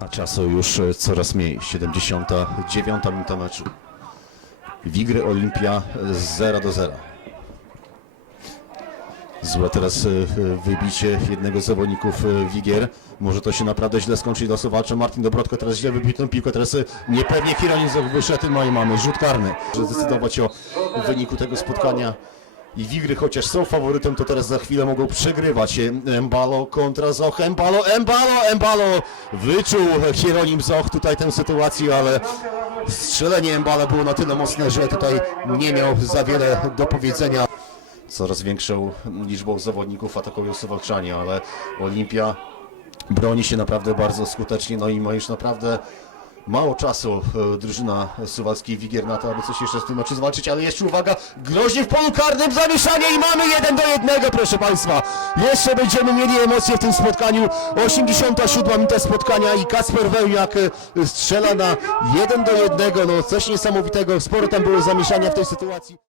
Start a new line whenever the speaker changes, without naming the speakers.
A czasu już e, coraz mniej. 79 minuta meczu. Wigry Olimpia e, 0 do 0. Złe teraz e, wybicie jednego z zawodników Wigier. Może to się naprawdę źle skończyć dla Suwalcza. Martin Dobrotko teraz źle wybił tę piłkę. Teraz niepewnie Hironizow wyszedł. No i mamy rzut karny. Żeby zdecydować o wyniku tego spotkania. I Wigry, chociaż są faworytem, to teraz za chwilę mogą przegrywać. Embalo kontra Zoch. Embalo, Embalo, Embalo! Wyczuł Hieronim Zoch tutaj tę sytuację, ale strzelenie Embala było na tyle mocne, że tutaj nie miał za wiele do powiedzenia. Coraz większą liczbą zawodników atakują Suwalczanie, ale Olimpia broni się naprawdę bardzo skutecznie, no i ma już naprawdę mało czasu e, drużyna Suwalskiej Wigier na to, aby coś jeszcze z tym meczu zwalczyć, ale jeszcze uwaga, groźnie w polu karnym zamieszanie i mamy jeden do jednego, proszę Państwa. Jeszcze będziemy mieli emocje w tym spotkaniu. 87 minuta spotkania i Kasper Wełniak e, strzela na jeden do jednego, no coś niesamowitego, sporo tam było zamieszania w tej sytuacji.